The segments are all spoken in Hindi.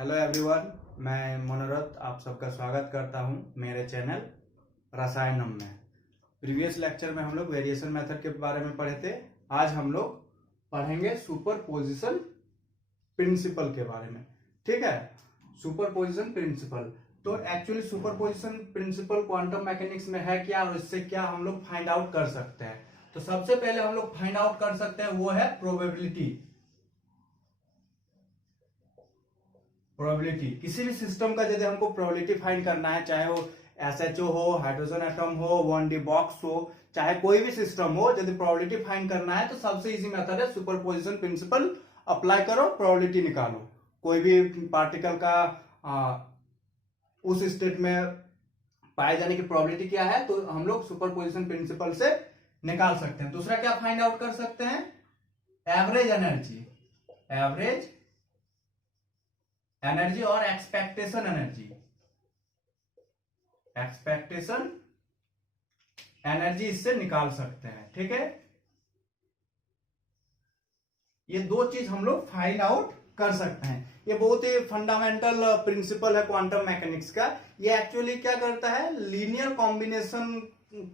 हेलो एवरीवन, मैं मनोरथ आप सबका स्वागत करता हूं मेरे चैनल रसायनम में। प्रीवियस लेक्चर में हम लोग वेरिएशन मेथड के बारे में पढ़े थे। आज हम लोग पढ़ेंगे सुपरपोजिशन प्रिंसिपल के बारे में। ठीक है, सुपरपोजिशन प्रिंसिपल। तो actually superposition principle quantum mechanics में है क्या और इससे क्या हम लोग फाइंड आउट कर सकते हैं। तो सबसे पहले हम लोग फाइंड आउट कर सकते हैं वो है प्रोबेबिलिटी। प्रोबेबिलिटी किसी भी सिस्टम का यदि हमको प्रोबेबिलिटी फाइंड करना है, चाहे वो एसएचओ हो, हाइड्रोजन एटम हो, 1D बॉक्स हो, चाहे कोई भी सिस्टम हो, यदि प्रोबेबिलिटी फाइंड करना है तो सबसे इजी मेथड है सुपरपोजिशन प्रिंसिपल। अप्लाई करो, प्रोबेबिलिटी निकालो। कोई भी पार्टिकल का उस स्टेट में पाए जाने की प्रोबेबिलिटी क्या है, तो हम लोग सुपरपोजिशन प्रिंसिपल से निकाल सकते हैं। दूसरा क्या फाइंड आउट कर सकते हैं? Average energy. एवरेज एनर्जी और एक्सपेक्टेशन एनर्जी। एक्सपेक्टेशन एनर्जी इससे निकाल सकते हैं। ठीक है, ये दो चीज हम लोग फाइंड आउट कर सकते हैं। ये बहुत ही फंडामेंटल प्रिंसिपल है क्वांटम मैकेनिक्स का। ये एक्चुअली क्या करता है, लीनियर कॉम्बिनेशन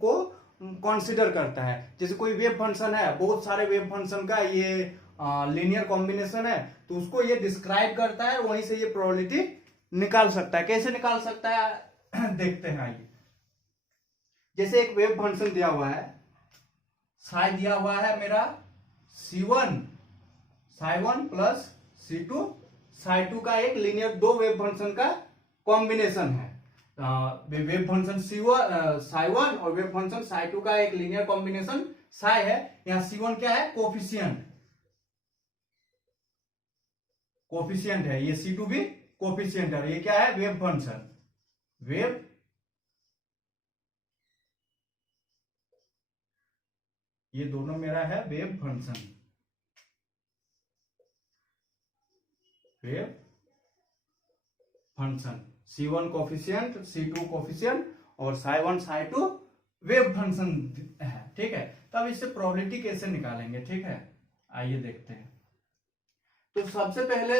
को कंसीडर करता है। जैसे कोई वेव फंक्शन है, बहुत सारे वेव फंक्शन का ये लीनियर कॉम्बिनेशन है, तो उसको ये डिस्क्राइब करता है, वहीं से ये प्रोबेबिलिटी निकाल सकता है। कैसे निकाल सकता है देखते हैं। आइए, जैसे एक वेव फंक्शन दिया हुआ है, साई दिया हुआ है मेरा C1 साई1 प्लस C2 साई2 का एक लीनियर दो वेव फंक्शन का कॉम्बिनेशन है। वेव फंक्शन साई1 और वेव फंक्शन साई2 का एक लीनियर कॉम्बिनेशन साई है। यहां C1 क्या है? कोफिशियंट। कोफिशियंट है। ये C2 भी कोफिशियंट है। ये क्या है? Wave function. वेव ये दोनों मेरा है wave function. Wave function C1 coefficient, C2 coefficient और साई1 साई2 वेव फंक्शन है। ठीक है, तब इससे प्रोबेबिलिटी कैसे निकालेंगे? ठीक है, आइए देखते हैं। तो सबसे पहले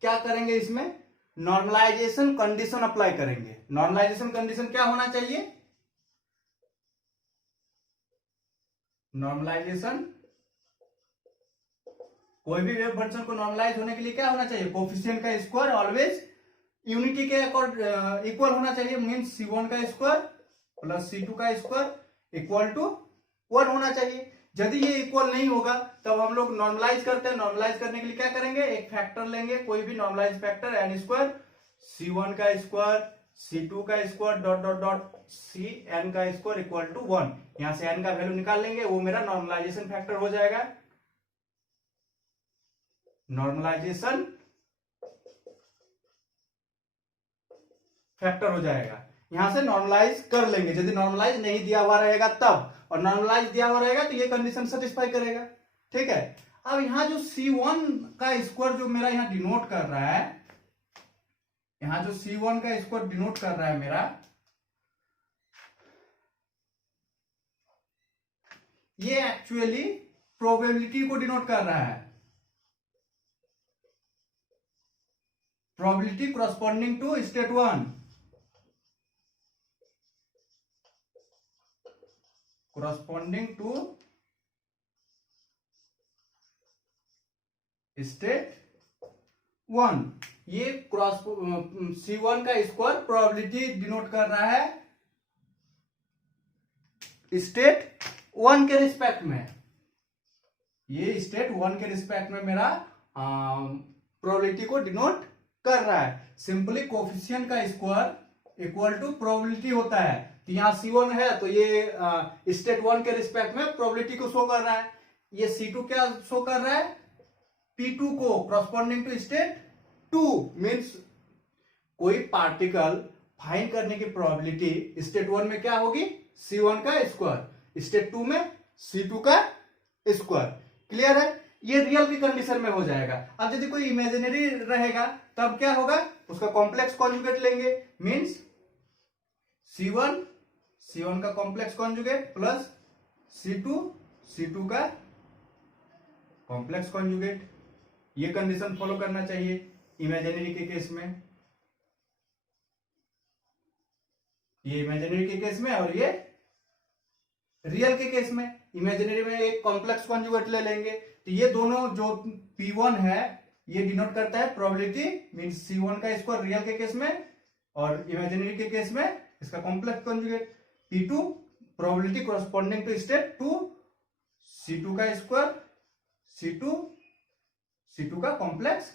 क्या करेंगे, इसमें नॉर्मलाइजेशन कंडीशन अप्लाई करेंगे। नॉर्मलाइजेशन कंडीशन क्या होना चाहिए? नॉर्मलाइजेशन, कोई भी वेव फंक्शन को नॉर्मलाइज होने के लिए क्या होना चाहिए? कोफिशिएंट का स्क्वायर ऑलवेज यूनिटी के इक्वल होना चाहिए। मीन्स C1 का स्क्वायर प्लस C2 का स्क्वायर इक्वल टू 1 होना चाहिए। यदि ये इक्वल नहीं होगा तब हम लोग नॉर्मलाइज करते हैं। नॉर्मलाइज करने के लिए क्या करेंगे? एक फैक्टर लेंगे, कोई भी normalise factor n square, C1 का स्क्वायर, C2 का square dot dot dot Cn का स्क्वायर इक्वल टू 1। यहां से n का वैल्यू निकाल लेंगे, वो मेरा नॉर्मलाइजेशन फैक्टर हो जाएगा। नॉर्मलाइजेशन फैक्टर हो जाएगा। यहां से नॉर्मलाइज कर लेंगे। यदि नॉर्मलाइज नहीं दिया हुआ रहेगा तब, और नॉर्मलाइज दिया हुआ रहेगा तो ये कंडीशन सेटिस्फाई करेगा। ठीक है, अब यहां जो C1 का स्क्वायर जो मेरा यहां डिनोट कर रहा है, यहां जो C1 का स्क्वायर डिनोट कर रहा है मेरा, ये एक्चुअली प्रोबेबिलिटी को डिनोट कर रहा है। Probability corresponding to state 1, corresponding to state 1। ये क्रॉस C1 का स्क्वायर प्रोबेबिलिटी डिनोट कर रहा है स्टेट 1 के रिस्पेक्ट में। ये स्टेट 1 के रिस्पेक्ट में मेरा प्रोबेबिलिटी को डिनोट कर रहा है। सिंपली कोफिशिएंट का स्क्वायर इक्वल टू प्रोबेबिलिटी होता है। तो यहां C1 है तो ये स्टेट 1 के रिस्पेक्ट में प्रोबेबिलिटी को शो कर रहा है। ये C2 क्या शो कर रहा है? P2 को corresponding टू स्टेट 2। मीन्स कोई पार्टिकल फाइंड करने की प्रोबेबिलिटी स्टेट 1 में क्या होगी? C1 का स्क्वायर, स्टेट 2 में C2 का स्क्वायर। क्लियर है? ये रियल की कंडीशन में हो जाएगा। अब यदि कोई इमेजिनरी रहेगा तब क्या होगा? उसका कॉम्प्लेक्स कॉन्जुगेट लेंगे। मीन्स C1 का कॉम्प्लेक्स कॉन्जुगेट प्लस C2 का कॉम्प्लेक्स कॉन्जुगेट। ये कंडीशन फॉलो करना चाहिए। इमेजिनरी के केस में, ये इमेजिनरी के केस में और ये रियल के केस में। इमेजिनरी में एक कॉम्प्लेक्स कॉन्जुगेट ले लेंगे, तो ये दोनों जो P1 है ये डिनोट करता है प्रोबेबिलिटी, मींस C1 का स्क्वायर रियल के केस में, और इमेजिनरी के केस में इसका complex conjugate P2 probability corresponding to state 2, C2 का स्क्वायर C2 का कॉम्प्लेक्स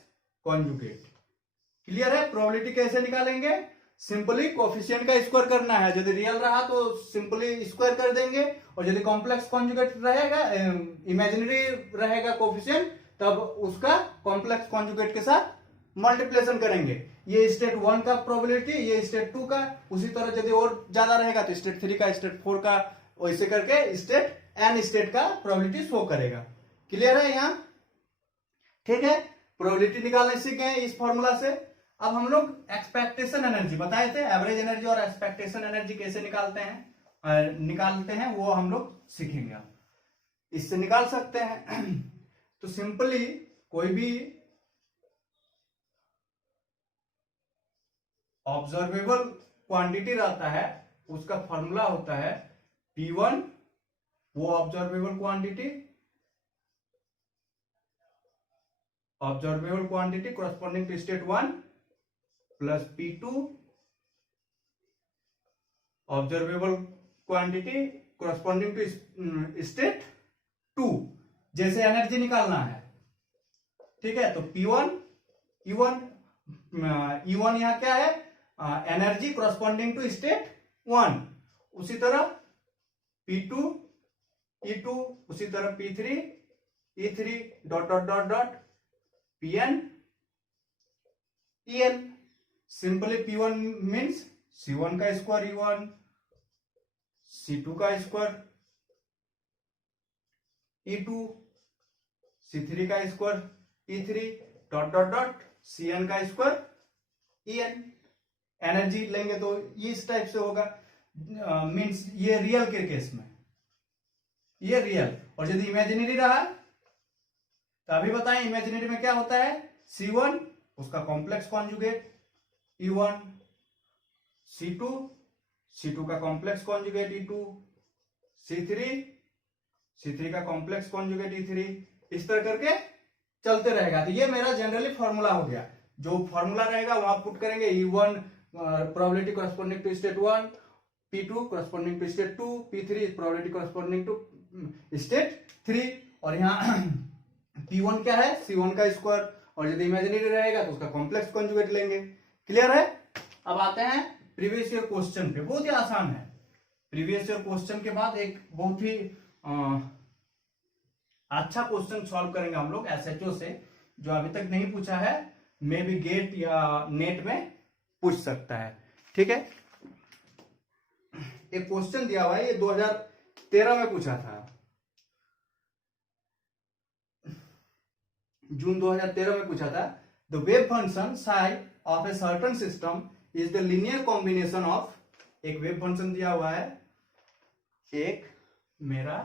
कॉन्जुगेट। क्लियर है? प्रोबेबिलिटी कैसे निकालेंगे? सिंपली कोफिशिएंट का स्क्वायर करना है, यदि रियल रहा तो सिंपली स्क्वायर कर देंगे, और यदि कॉम्प्लेक्स कॉन्जुगेट रहेगा, इमेजिनरी रहेगा कोफिशिएंट, तब उसका कॉम्प्लेक्स कॉन्जुगेट के साथ मल्टीप्लिकेशन करेंगे। ये स्टेट 1 का प्रोबेबिलिटी, ये स्टेट 2 का, उसी तरह यदि और ज्यादा रहेगा तो स्टेट 3 का, स्टेट 4 का, वैसे करके स्टेट n स्टेट का प्रोबेबिलिटी शो करेगा। क्लियर है यहाँ? ठीक है, प्रोबेबिलिटी निकालने सीख गए इस फॉर्मूला से। अब हम लोग एक्सपेक्टेशन एनर्जी बताए थे, एवरेज एनर्जी और एक्सपेक्टेशन एनर्जी कैसे निकालते हैं वो हम लोग सीखेंगे। अब इससे निकाल सकते हैं तो सिंपली कोई भी ऑब्जर्वेबल क्वांटिटी रहता है, उसका फॉर्मूला होता है P1, वो observable quantity corresponding to state 1 plus P2 observable quantity corresponding to state 2, जैसे एनर्जी निकालना है। ठीक है, तो P1 E1 यहां क्या है? एनर्जी कॉरस्पॉन्डिंग टू स्टेट 1, उसी तरह P2 E2, उसी तरह P3 E3 dot dot dot dot Pn En। Simply P1 means C1 का स्क्वायर E1, C2 का स्क्वायर E2, C3 का square E3 dot dot dot Cn का स्क्वायर En। एनर्जी लेंगे तो ये इस टाइप से होगा, मीन्स ये रियल के केस में, ये रियल। और यदि इमेजिनरी रहा तो अभी बताएं इमेजिनरी में क्या होता है? C1 उसका कॉम्प्लेक्स कॉन्जुगेट E1, C2 का कॉम्प्लेक्स कॉन्जुगेट E2, C3 का कॉम्प्लेक्स कॉन्जुगेट E3, इस तरह करके चलते रहेगा। तो ये मेरा जनरली फॉर्मूला हो गया। जो फॉर्मूला रहेगा वहां पुट करेंगे E1 probability corresponding to state 1, P2 corresponding to state 2, P3 probability corresponding to state 3, और यहाँ P1 क्या है? C1 का स्क्वायर, और यदि इमेजिनरी रहेगा तो उसका कॉम्प्लेक्स कॉन्जुगेट लेंगे। क्लियर है? अब आते हैं प्रीवियस ईयर क्वेश्चन पे, बहुत ही आसान है। प्रीवियस ईयर क्वेश्चन के बाद एक बहुत ही अच्छा क्वेश्चन सॉल्व करेंगे हम लोग SHO से, जो अभी तक नहीं पूछा है, मे बी गेट या नेट में पूछ सकता है। ठीक है, एक क्वेश्चन दिया हुआ है, ये 2013 में पूछा था, जून 2013 में पूछा था। The wave function sigh of a certain system is the linear combination of, एक वेव फंक्शन दिया हुआ है, एक मेरा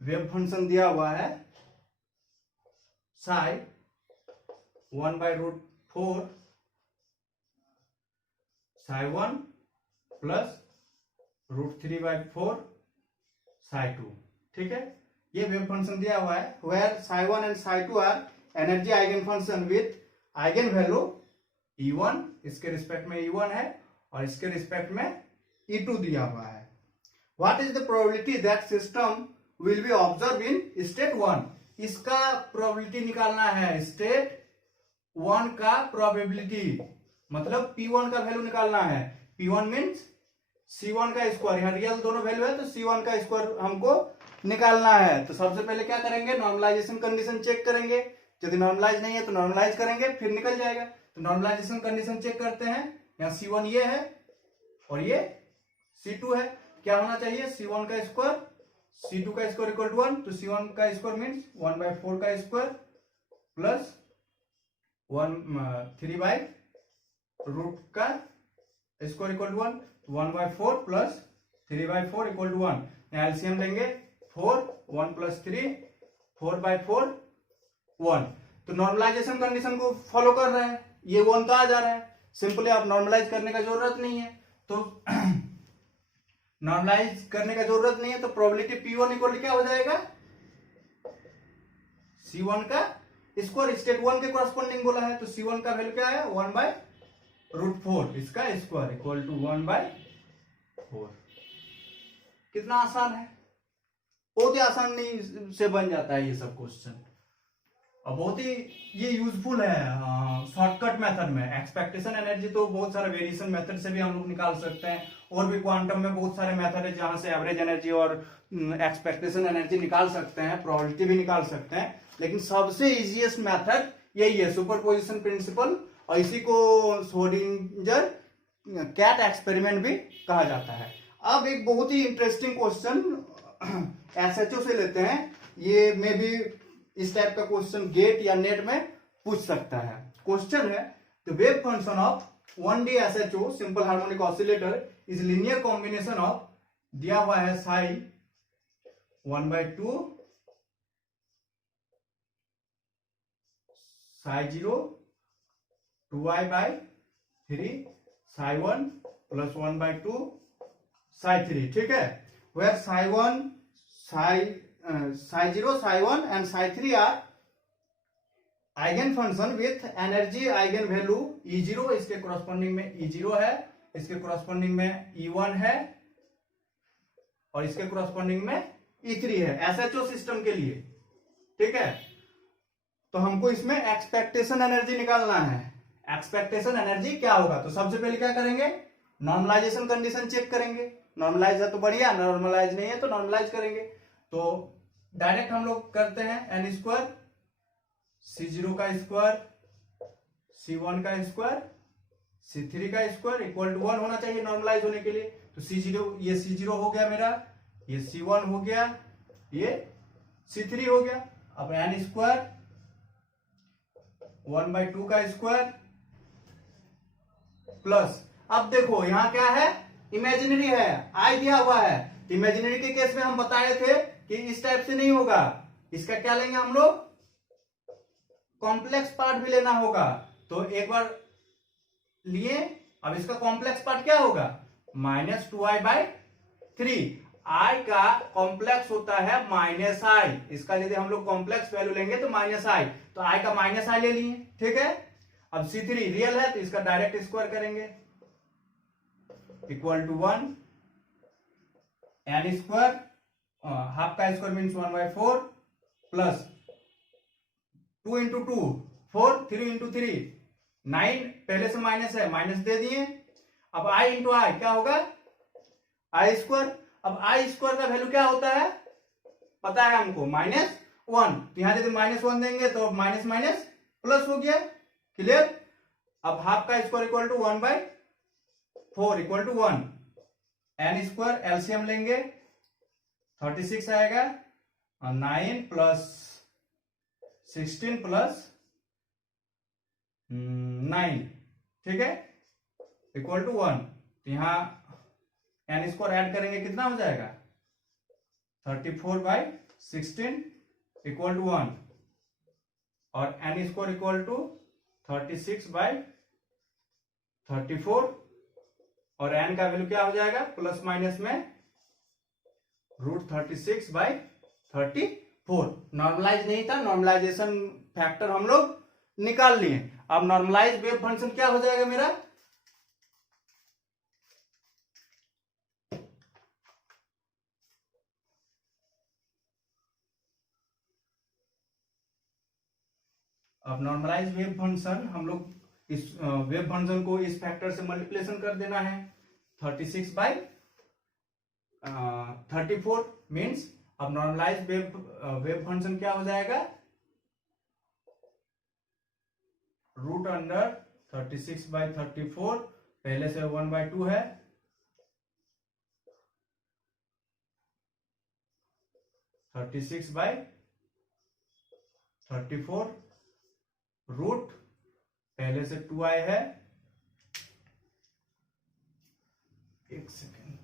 वेव फंक्शन दिया हुआ है साई 1/√4 साई 1 प्लस √3/4 साई 2। ठीक है, ये वेव फंक्शन दिया हुआ है, where psi 1 and psi 2 are energy eigen function with eigen value E1, इसके रिस्पेक्ट में E1 है, और इसके रिस्पेक्ट में E2 दिया हुआ है। What is the probability that system will be observe in state 1? इसका प्रोबेबिलिटी निकालना है, स्टेट 1 का प्रोबेबिलिटी, मतलब P1 का वैल्यू निकालना है। P1 मीन्स C1 का स्क्वायर, यहाँ रियल दोनों वैल्यू है तो C1 का स्क्वायर हमको निकालना है। तो सबसे पहले क्या करेंगे? नॉर्मलाइजेशन कंडीशन चेक करेंगे, यदि नॉर्मलाइज नहीं है तो नॉर्मलाइज करेंगे, फिर निकल जाएगा। तो नॉर्मलाइजेशन कंडीशन चेक करते हैं, यहाँ C1 ये है और ये C2 है, क्या होना चाहिए? C1 का स्क्वायर C2 का स्क्वायर इक्वल टू 1, तो C1 का स्क्वायर मीन्स 1/4 का स्क्वायर प्लस 3/रूट का square equal to 1, 1/4 plus 3/4 equal to 1। यहाँ एलसीएम लेंगे 4, 1 प्लस 3, 4/4 1। तो नॉर्मलाइजेशन कंडीशन को फॉलो कर रहे हैं, ये 1 का आ जा रहा है, सिंपली आप नॉर्मलाइज करने का जरूरत नहीं है। तो नॉर्मलाइज करने का जरूरत नहीं है, तो प्रोबेबिलिटी P1 इक्वल क्या हो जाएगा, C1 का स्क्वायर, स्टेट 1 के कॉरस्पॉन्डिंग बोला है, तो C1 का वैल्यू क्या है 1/√4, इसका स्क्वायर इक्वल टू 1/4। कितना आसान है, बहुत ही आसानी से बन जाता है ये सब क्वेश्चन, और बहुत ही ये यूजफुल है शॉर्टकट मेथड में। एक्सपेक्टेशन एनर्जी तो बहुत सारे वेरिएशन मेथड से भी हम लोग निकाल सकते हैं, और भी क्वांटम में बहुत सारे मेथड है जहां से एवरेज एनर्जी और एक्सपेक्टेशन एनर्जी निकाल सकते हैं, प्रोबेबिलिटी भी निकाल सकते हैं, लेकिन सबसे इजीएस्ट मेथड यही है, सुपरपोजिशन प्रिंसिपल, और इसी को श्रोडिंगर कैट एक्सपेरिमेंट भी कहा जाता है। अब एक बहुत ही इंटरेस्टिंग क्वेश्चन एसएचओ से लेते हैं, ये में भी इस टाइप का क्वेश्चन गेट या नेट में पूछ सकता है। क्वेश्चन है the wave function of 1D SHO simple harmonic oscillator is linear combination of, दिया हुआ है psi 1/2 psi 0 2i/3 psi 1 plus 1/2 psi 3, ठीक है, where psi 1 psi 0 psi 1 and psi 3 are eigen function with energy eigen value E0, इसके कोरस्पॉन्डिंग में E0 है, इसके कोरस्पॉन्डिंग में E1 है, और इसके कोरस्पॉन्डिंग में E3 है एसएचओ सिस्टम के लिए, ठीक है। तो हमको इसमें एक्सपेक्टेशन एनर्जी निकालना है। एक्सपेक्टेशन एनर्जी क्या होगा, तो सबसे पहले क्या करेंगे, नॉर्मलाइजेशन कंडीशन चेक करेंगे, नॉर्मलाइज है तो बढ़िया, नॉर्मलाइज नहीं है तो नॉर्मलाइज करेंगे। तो डायरेक्ट हम लोग करते हैं n स्क्वायर C0 का स्क्वायर C1 का स्क्वायर C3 का स्क्वायर इक्वल टू 1 होना चाहिए नॉर्मलाइज होने के लिए। तो C0, ये C0 हो गया मेरा, ये C1 हो गया, ये C3 हो गया। अब n स्क्वायर 1/2 का स्क्वायर प्लस, अब देखो यहां क्या है, इमेजिनरी है, आई दिया हुआ है। इमेजिनरी के केस में हम बताए थे कि इस टाइप से नहीं होगा, इसका क्या लेंगे हम लोग, कॉम्प्लेक्स पार्ट भी लेना होगा। तो एक बार लिए, अब इसका कॉम्प्लेक्स पार्ट क्या होगा, -2i/3, आई का कॉम्प्लेक्स होता है -i, इसका यदि हम लोग कॉम्प्लेक्स वैल्यू लेंगे तो -i, तो आई का -i ले लिए, ठीक है। अब C3 रियल है तो इसका डायरेक्ट स्क्वायर करेंगे equal to 1, n square half का स्क्वायर मीन्स 1/4 प्लस 2 × 2 4, 3 × 3 9, पहले से माइनस है, माइनस दे दिए। अब i × i क्या होगा, i स्क्वायर। अब i स्क्वायर का वैल्यू क्या होता है, पता है हमको, -1, तो यहां यदि -1 देंगे तो माइनस माइनस प्लस हो गया, क्लियर। अब हाफ का square equal to 1/4 equal to 1, n square LCM लेंगे 36 आएगा, और 9 प्लस 16 प्लस 9, ठीक है, इक्वल टू 1। तो यहां n स्क्वायर ऐड करेंगे कितना हो जाएगा, 34/16 इक्वल टू 1, और n स्क्वायर इक्वल टू 36/34, और n का वैल्यू क्या हो जाएगा, प्लस माइनस में √36/34। नॉर्मलाइज नहीं था, नॉर्मलाइजेशन फैक्टर हम लोग निकाल लिए। अब नॉर्मलाइज वेव फंक्शन क्या हो जाएगा मेरा, अब नॉर्मलाइज वेव फंक्शन हम लोग इस वेव फंक्शन को इस फैक्टर से मल्टीप्लिकेशन कर देना है, 36/34 मीन्स, अब नॉर्मलाइज वेव फंक्शन क्या हो जाएगा, √36/34, पहले से 1/2 है, 36/34 रूट पहले से 2i है, एक सेकेंड,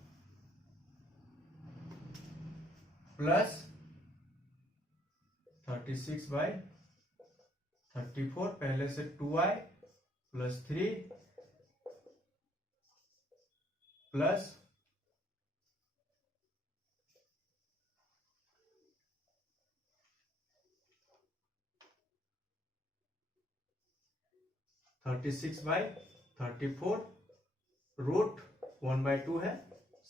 प्लस 36/34 पहले से 2i प्लस 3 प्लस 36/34 रूट 1/2 है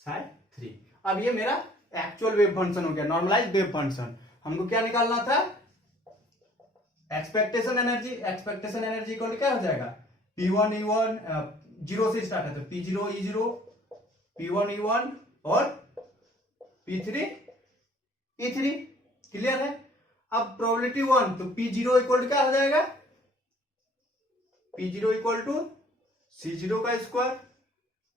साइन 3। अब ये मेरा एक्चुअल वेव फंक्शन हो गया, नॉर्मलाइज वेव फंक्शन। हमको क्या निकालना था? एक्सपेक्टेशन एनर्जी को क्या हो जाएगा? P1 E1 जीरो से स्टार्ट है तो P0 E0, P1 E1 और P3 E3। क्लियर है? अब प्रोबेबिलिटी 1 तो P0 इक्वल क्या हो जाएगा? P0 इक्वल टू C0 का स्क्वायर,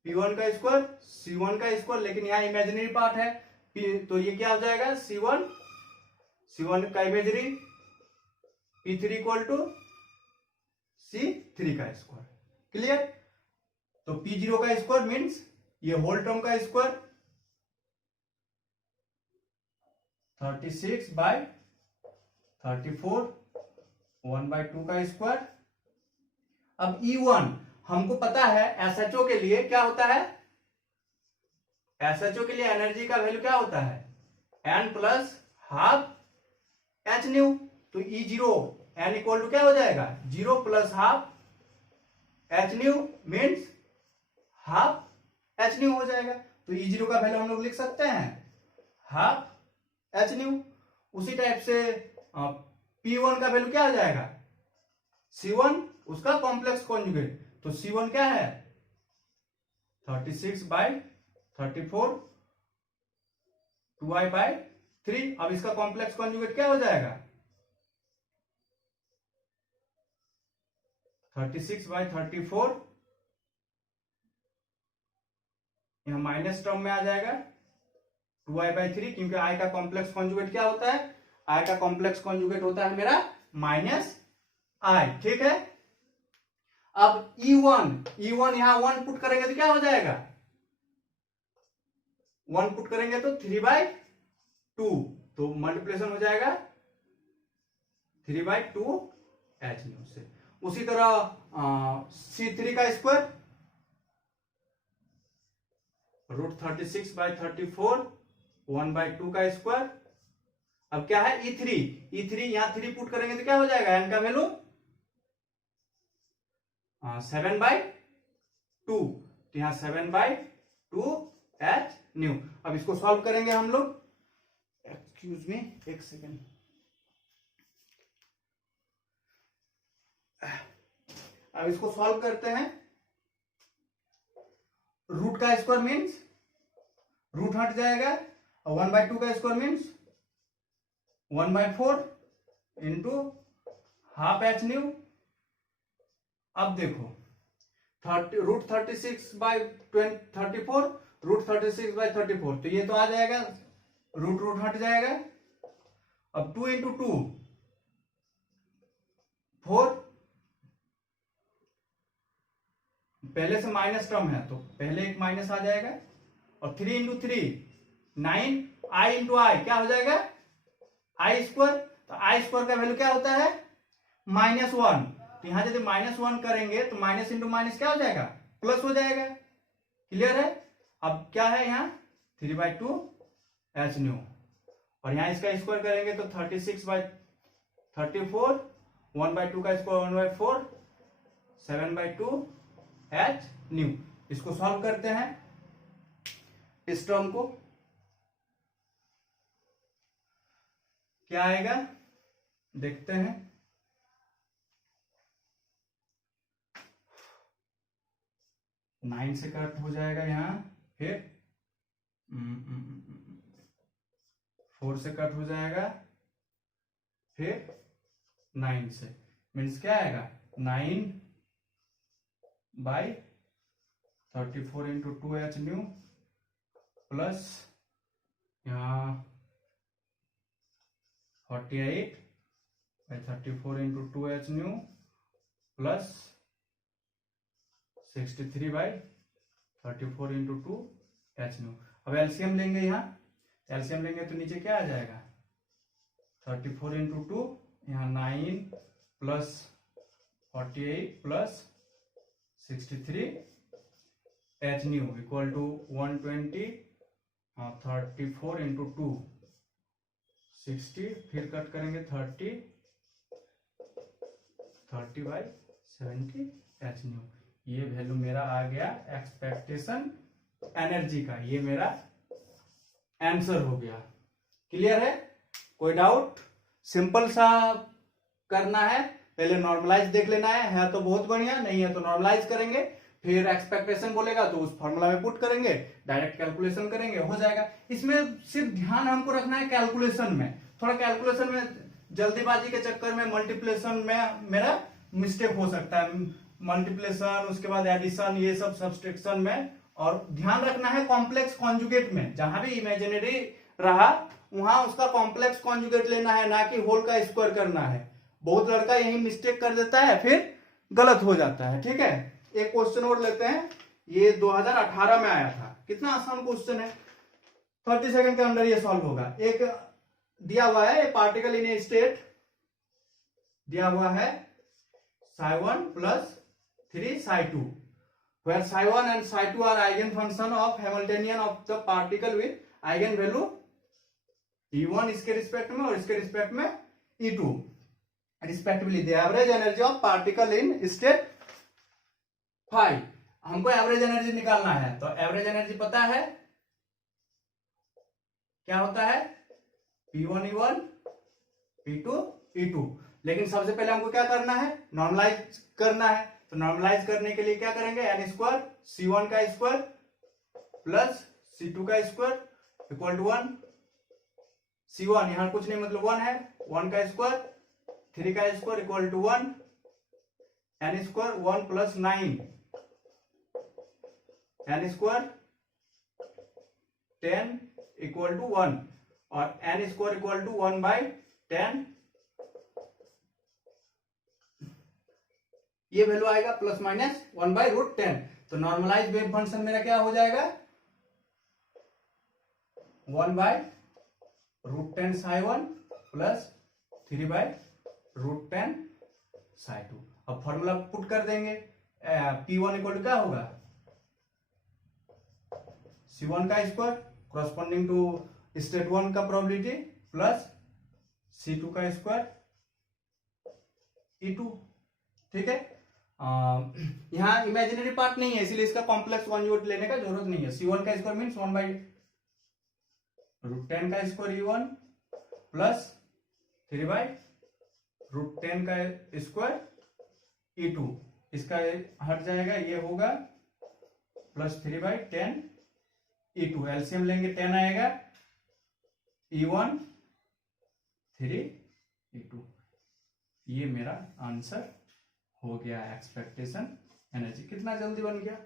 P1 का स्क्वायर, C1 का स्क्वायर, लेकिन यहाँ इमेजिनरी पार्ट है तो ये क्या हो जाएगा? C1 का imaginary, P3 equal to C3 का स्क्वायर। क्लियर? तो P0 का स्क्वायर मीन्स ये होल टर्म का स्क्वायर 36/34 1/2 का स्क्वायर। अब E1 हमको पता है SHO के लिए क्या होता है? SHO के लिए एनर्जी का वैल्यू क्या होता है? N plus half H new. तो E0 N इक्वल टू क्या हो जाएगा? 0 plus half H new means half H new हो जाएगा। तो E0 का वैल्यू हम लोग लिख सकते हैं हाफ एच न्यू। उसी टाइप से P1 का वैल्यू क्या हो जाएगा? C1 उसका कॉम्प्लेक्स कॉन्जुगेट, तो C1 क्या है? 36/34 2i/3। अब इसका कॉम्प्लेक्स कॉन्जुगेट क्या हो जाएगा? 36/34, यहां माइनस टर्म में आ जाएगा 2i/3, क्योंकि i का कॉम्प्लेक्स कॉन्जुगेट क्या होता है? i का कॉम्प्लेक्स कॉन्जुगेट होता है मेरा माइनस i। ठीक है? अब E1 यहां 1 पुट करेंगे तो क्या हो जाएगा? 1 पुट करेंगे तो 3/2, तो मल्टीप्लेशन हो जाएगा 3/2 एच न्यू से। उसी तरह C3 का स्क्वायर रूट 36/34 1/2 का स्क्वायर। अब क्या है? E3 यहां 3 पुट करेंगे तो क्या हो जाएगा? n का वैल्यू 7/2, तो यहां 7/2 एच न्यू। अब इसको सॉल्व करेंगे हम लोग। एक्सक्यूज मी, एक सेकेंड। अब इसको सॉल्व करते हैं। रूट का स्क्वायर मीन्स रूट हट जाएगा, और 1/2 का square means 1/4 into half H new. अब देखो रूट 36/34 रूट 36/34, तो ये तो आ जाएगा, रूट हट जाएगा। अब 2 इंटू 2 4, पहले से माइनस टर्म है तो पहले एक माइनस आ जाएगा, और 3 इंटू 3 9, i इंटू आई क्या हो जाएगा? आई स्क्वायर। तो आई स्क्वायर का वैल्यू क्या होता है? -1। तो यहां यदि -1 करेंगे तो माइनस इंटू माइनस क्या हो जाएगा? प्लस हो जाएगा। क्लियर है? अब क्या है यहाँ? 3/2 एच न्यू, और यहां इसका स्क्वायर करेंगे तो 36/34 1/2 का स्क्वायर 1/4 7/2 एच न्यू। इसको सॉल्व करते हैं, इस टर्म को। क्या आएगा देखते हैं। 9 से कट हो जाएगा यहाँ, फिर 4 से कट हो जाएगा, फिर 9 से, मीन्स क्या आएगा? 9/34 इंटू 2 एच न्यू प्लस यहाँ 48/34 into 2 H new plus 63/34 into 2 H new. अब एलसीएम लेंगे, यहाँ एलसीएम लेंगे तो नीचे क्या आ जाएगा? 34 इंटू 2, यहाँ 9 plus 48 plus 63 h nu equal to 120 34 into 2 60, फिर कट करेंगे 30 बाई 70 एच न्यू। ये वैल्यू मेरा आ गया एक्सपेक्टेशन एनर्जी का, ये मेरा आंसर हो गया। क्लियर है? कोई डाउट? सिंपल सा करना है, पहले नॉर्मलाइज देख लेना है तो बहुत बढ़िया, नहीं है तो नॉर्मलाइज करेंगे, फिर एक्सपेक्टेशन बोलेगा तो उस फॉर्मूला में पुट करेंगे, डायरेक्ट कैलकुलेशन करेंगे, हो जाएगा। इसमें सिर्फ ध्यान हमको रखना है कैलकुलेशन में, थोड़ा कैलकुलेशन में जल्दीबाजी के चक्कर में मल्टीप्लिकेशन में मेरा मिस्टेक हो सकता है, मल्टीप्लिकेशन उसके बाद एडिशन, ये सब सब्सट्रैक्शन में। और ध्यान रखना है कॉम्प्लेक्स कॉन्जुगेट में, जहां भी इमेजिनरी रहा वहां उसका कॉम्प्लेक्स कॉन्जुगेट लेना है, ना कि होल का स्क्वायर करना है। बहुत लड़का यही मिस्टेक कर देता है, फिर गलत हो जाता है। ठीक है, एक क्वेश्चन और लेते हैं, ये 2018 में आया था, कितना आसान क्वेश्चन है, 30 सेकंड के अंदर ये सॉल्व होगा। एक दिया हुआ है पार्टिकल इन ए स्टेट, दिया हुआ है psi1 plus 3 psi2, where psi1 and psi2 are eigenfunction of Hamiltonian of the particle with eigen value E1 इसके रिस्पेक्ट में और इसके रिस्पेक्ट में E2 respectively. The average energy of particle in state 5। हमको एवरेज एनर्जी निकालना है, तो एवरेज एनर्जी पता है क्या होता है, P1 E1 P2 E2। लेकिन सबसे पहले हमको क्या करना है, नॉर्मलाइज करना है। तो नॉर्मलाइज करने के लिए क्या करेंगे, n स्क्वायर C1 का स्क्वायर प्लस C2 का स्क्वायर इक्वल टू 1। C1 यहां कुछ नहीं मतलब 1 है, 1 का स्क्वायर 3 का square equal to 1, n square 1 plus 9 n square 10 equal to 1 और n square equal to 1 by 10। ये वैल्यू आएगा प्लस माइनस 1 बाई रूट 10। तो नॉर्मलाइज वेव फंक्शन मेरा क्या हो जाएगा, 1 by root 10 psi1 plus 3 by root 10 psi2। अब फॉर्मूला पुट कर देंगे, P1 इक्वल टू क्या होगा, C1 का स्क्वायर कॉरस्पॉन्डिंग टू स्टेट 1 का प्रोबेबिलिटी प्लस C2 का स्क्वायर E2। ठीक है, यहाँ इमेजिनरी पार्ट नहीं है, इसलिए इसका कॉम्प्लेक्स कॉन्जुगेट लेने का जरूरत नहीं है। C1 का स्क्वायर मीन्स 1 बाई रूट 10 का square E1 plus 3 by root 10 का स्क्वायर E2। इसका हट जाएगा, ये होगा प्लस 3 बाई 10 E2। एलसीएम लेंगे 10 आएगा, E1 3 E2। ये मेरा आंसर हो गया एक्सपेक्टेशन एनर्जी। कितना जल्दी बन गया,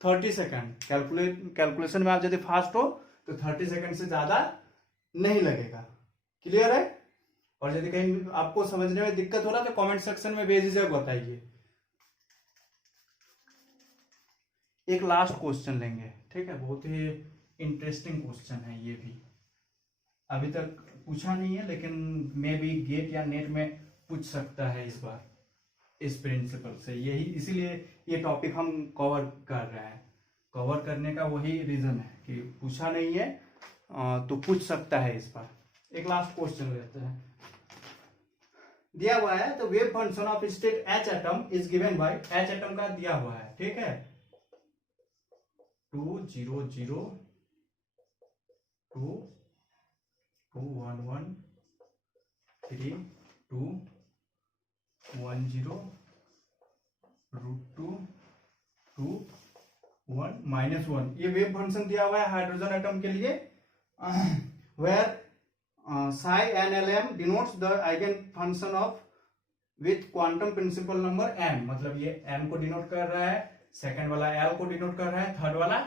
30 सेकंड। कैलकुलेशन में आप यदि फास्ट हो तो 30 सेकंड से ज्यादा नहीं लगेगा। क्लियर है? और यदि कहीं आपको समझने में दिक्कत हो रहा है तो कमेंट सेक्शन में बेझिझक बताइए। एक लास्ट क्वेश्चन लेंगे, ठीक है, बहुत ही इंटरेस्टिंग क्वेश्चन है ये भी, अभी तक पूछा नहीं है लेकिन मे बी गेट या नेट में पूछ सकता है इस बार, इस प्रिंसिपल से। यही इसीलिए ये टॉपिक हम कवर कर रहे हैं, कवर करने का वही रीजन है कि पूछा नहीं है तो पूछ सकता है इस बार। एक लास्ट क्वेश्चन लेते हैं, दिया हुआ है तो wave function of state H atom is given by, H atom का दिया हुआ है, ठीक है, 2 0 0 2 2 1 1 3 2 1 0 √2 2 1 -1। ये वेव फंक्शन दिया हुआ है हाइड्रोजन एटम के लिए, where psi NLM denotes the eigen function of with quantum principal number m। मतलब ये m को डिनोट कर रहा है, सेकंड वाला l को डिनोट कर रहा है, थर्ड वाला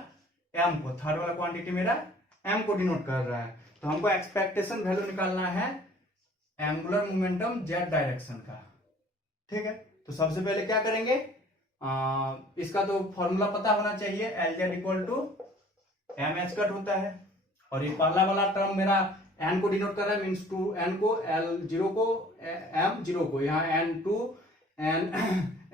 m को, थर्ड वाला क्वांटिटी मेरा m को डिनोट कर रहा है। तो हमको एक्सपेक्टेशन वैल्यू निकालना है एंगुलर मोमेंटम z डायरेक्शन का, ठीक है। तो सबसे पहले क्या करेंगे, इसका तो फॉर्मूला पता होना चाहिए, Lz equal to m h cut होता है, और ये पहला वाला टर्म मेरा n को डिनोट कर रहा है, मीन्स 2n को, L0 को, M0 को, यहाँ N2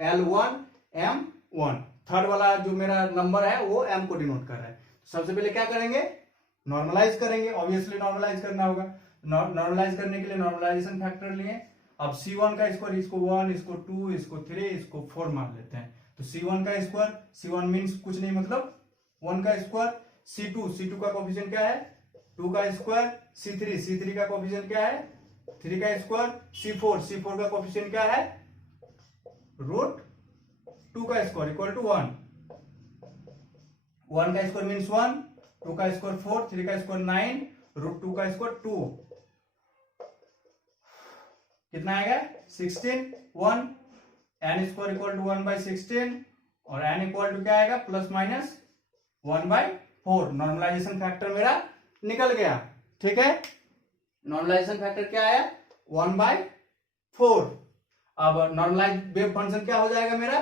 L1 M 1। थर्ड वाला जो मेरा नंबर है वो m को डिनोट कर रहा है। तो सबसे पहले क्या करेंगे, नॉर्मलाइज करेंगे, ऑब्वियसली नॉर्मलाइज करना होगा। नॉर्मलाइज करने के लिए नॉर्मलाइजेशन फैक्टर लिए। अब C1 का स्क्वायर, इसको 1, इसको 2, इसको 3, इसको 4 मान लेते हैं। तो C1 का स्क्वायर, C1 मीन्स कुछ नहीं मतलब 1 का स्क्वायर, C2 का कोफिशिएंट क्या है 2 का स्क्वायर, C3 का कोफिशिएंट क्या है 3 का स्क्वायर, C4 का कोफिशिएंट क्या है √2 का स्क्वायर इक्वल टू 1। 1 का स्क्वायर मीन्स 1, 2 का स्क्वायर 4, 3 का स्क्वायर 9, √2 का स्क्वायर 2, कितना आएगा 16, 1, n स्क्वायर इक्वल टू 1/16 और n इक्वल टू क्या आएगा प्लस माइनस 1/4। नॉर्मलाइजेशन फैक्टर मेरा निकल गया, ठीक है। नॉर्मलाइजेशन फैक्टर क्या आया 1/4। अब नॉर्मलाइज वेव फंक्शन क्या हो जाएगा मेरा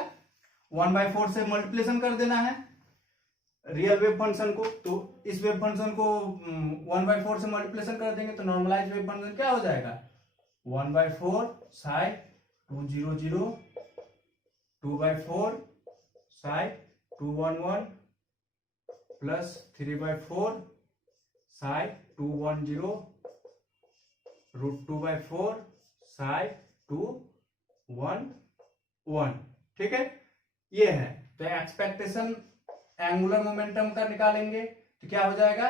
1/4 से मल्टीप्लिकेशन कर देना है रियल वेव फंक्शन को। तो इस वेव फंक्शन को 1/4 से मल्टीप्लिकेशन कर देंगे तो नॉर्मलाइज वेव फंक्शन क्या हो जाएगा 1/4 साइ 200, 2/4 साइ 211 प्लस 3/4 साइ 210 √2/4 साइ 211, ठीक है। ये है तो एक्सपेक्टेशन एंगुलर मोमेंटम का निकालेंगे तो क्या हो जाएगा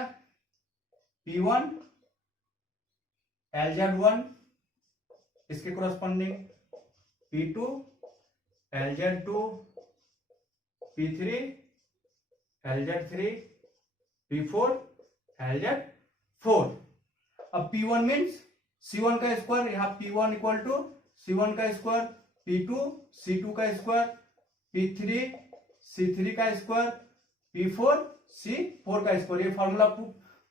P1 LZ1 इसके corresponding, P2 LZ2, P3 LZ3, P4 LZ4। अब P1 मीन्स C1 का स्क्वायर, यहाँ P1 इक्वल टू C1 का स्क्वायर, P2 C2 का स्क्वायर, P3 C3 का स्क्वायर, P4 C4 का स्क्वायर। ये फॉर्मूला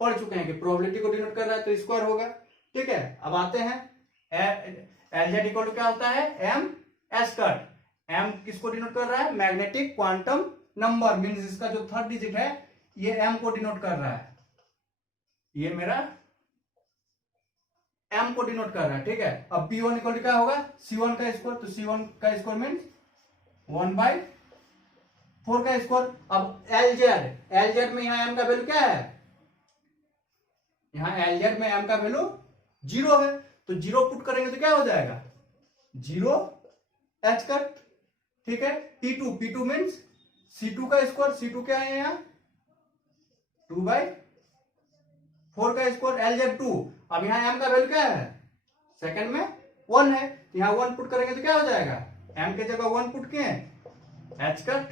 पढ़ चुके हैं कि प्रोबेबिलिटी को डिनोट कर रहा है तो स्क्वायर होगा, ठीक है। अब आते हैं LZ इक्वल टू क्या होता है m s कट। m किसको डिनोट कर रहा है मैग्नेटिक क्वांटम नंबर, मींस इसका जो थर्ड डिजिट है ये m को डिनोट कर रहा है, ये मेरा m को डिनोट कर रहा है, ठीक है। अब P1 इक्वल टू क्या होगा C1 का स्क्वायर, तो C1 का स्क्वायर मींस 1/4 का स्क्वायर। अब LZ में यहाँ m का वैल्यू क्या है, यहाँ LZ में m का वैल्यू 0 है, तो 0 पुट करेंगे तो क्या हो जाएगा 0 h कट, ठीक है। P2 मीन्स C2 का स्क्वायर, C2 क्या है यहाँ 2/4 का स्क्वायर, LZ2। अब यहाँ m का वैल्यू क्या है सेकंड में 1 है, तो यहाँ 1 पुट करेंगे तो क्या हो जाएगा m के जगह 1 पुट किए h cut.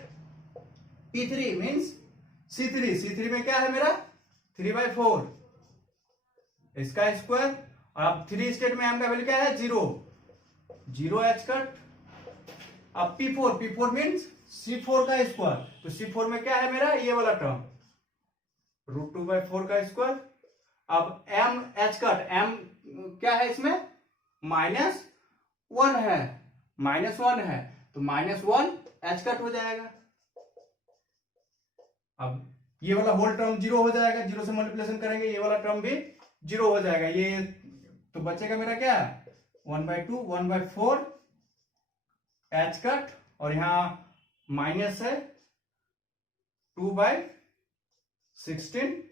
P3 means C3 में क्या है मेरा 3/4 इसका स्क्वायर। अब 3 स्टेट में m का वैल्यू क्या है 0 h कट। अब P4 मीन्स C4 का स्क्वायर, तो C4 में क्या है मेरा ये वाला टर्म √2/4 का स्क्वायर। अब m h कट, m क्या है इसमें -1 है, तो -1 h कट हो जाएगा। अब ये वाला होल टर्म 0 हो जाएगा, 0 से मल्टीप्लिकेशन करेंगे ये वाला टर्म भी 0 हो जाएगा। ये तो बचेगा मेरा क्या 1/2 1/4 h कट और यहाँ माइनस है 2/16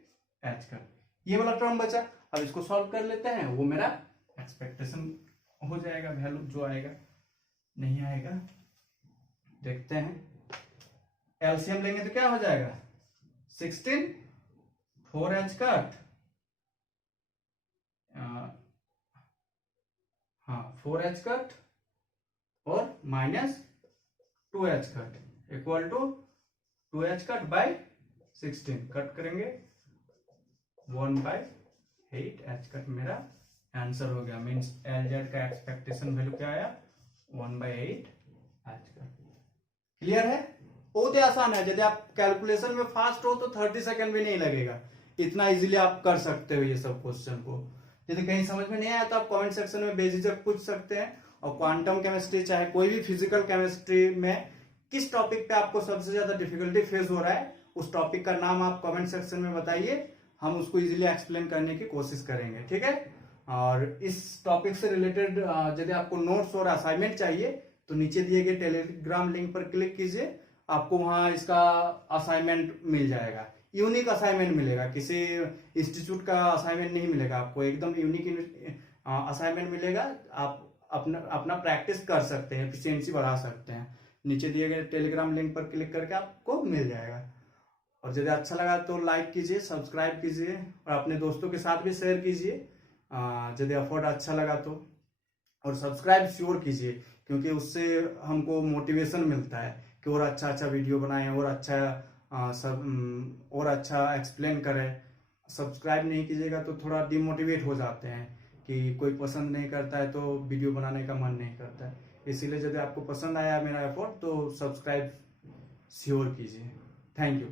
h कट, ये वाला टर्म बचा। अब इसको सॉल्व कर लेते हैं, वो मेरा एक्सपेक्टेशन हो जाएगा, वैल्यू जो आएगा नहीं आएगा देखते हैं। एलसीएम लेंगे तो क्या हो जाएगा 16 4 h कट, हाँ 4 h कट और -2 h cut equal to 2 h cut by 16 cut करेंगे 1/8 h कट मेरा आंसर हो गया। मींस LZ का एक्सपेक्टेशन वैल्यू क्या आया 1/8 h कट। क्लियर है, बहुत ही आसान है। यदि आप कैलकुलेशन में फास्ट हो तो 30 सेकंड भी नहीं लगेगा, इतना इजीली आप कर सकते हो ये सब क्वेश्चन को। यदि कहीं समझ में नहीं आया तो आप कमेंट सेक्शन में बेझिझक पूछ सकते हैं। और क्वांटम केमिस्ट्री चाहे कोई भी फिजिकल केमिस्ट्री में किस टॉपिक पे आपको सबसे ज्यादा डिफिकल्टी फेस हो रहा है उस टॉपिक का नाम आप कमेंट सेक्शन में बताइए, हम उसको इजीली एक्सप्लेन करने की कोशिश करेंगे, ठीक है। और इस टॉपिक से रिलेटेड यदि आपको नोट्स और असाइनमेंट चाहिए तो नीचे दिए गए टेलीग्राम लिंक पर क्लिक कीजिए आपको वहाँ इसका असाइनमेंट मिल जाएगा, यूनिक असाइनमेंट मिलेगा, किसी इंस्टीट्यूट का असाइनमेंट नहीं मिलेगा आपको, एकदम यूनिक असाइनमेंट मिलेगा। आप अपना अपना प्रैक्टिस कर सकते हैं, एफिशिएंसी बढ़ा सकते हैं। नीचे दिए गए टेलीग्राम लिंक पर क्लिक करके आपको मिल जाएगा। और यदि अच्छा लगा तो लाइक कीजिए, सब्सक्राइब कीजिए और अपने दोस्तों के साथ भी शेयर कीजिए यदि अफोर्ड अच्छा लगा तो। और सब्सक्राइब श्योर कीजिए, क्योंकि उससे हमको मोटिवेशन मिलता है कि और अच्छा अच्छा वीडियो बनाएं, और अच्छा एक्सप्लेन करें। सब्सक्राइब नहीं कीजिएगा तो थोड़ा डिमोटिवेट हो जाते हैं कि कोई पसंद नहीं करता है तो वीडियो बनाने का मन नहीं करता है। इसीलिए यदि आपको पसंद आया मेरा एफर्ट तो सब्सक्राइब श्योर कीजिए। Thank you.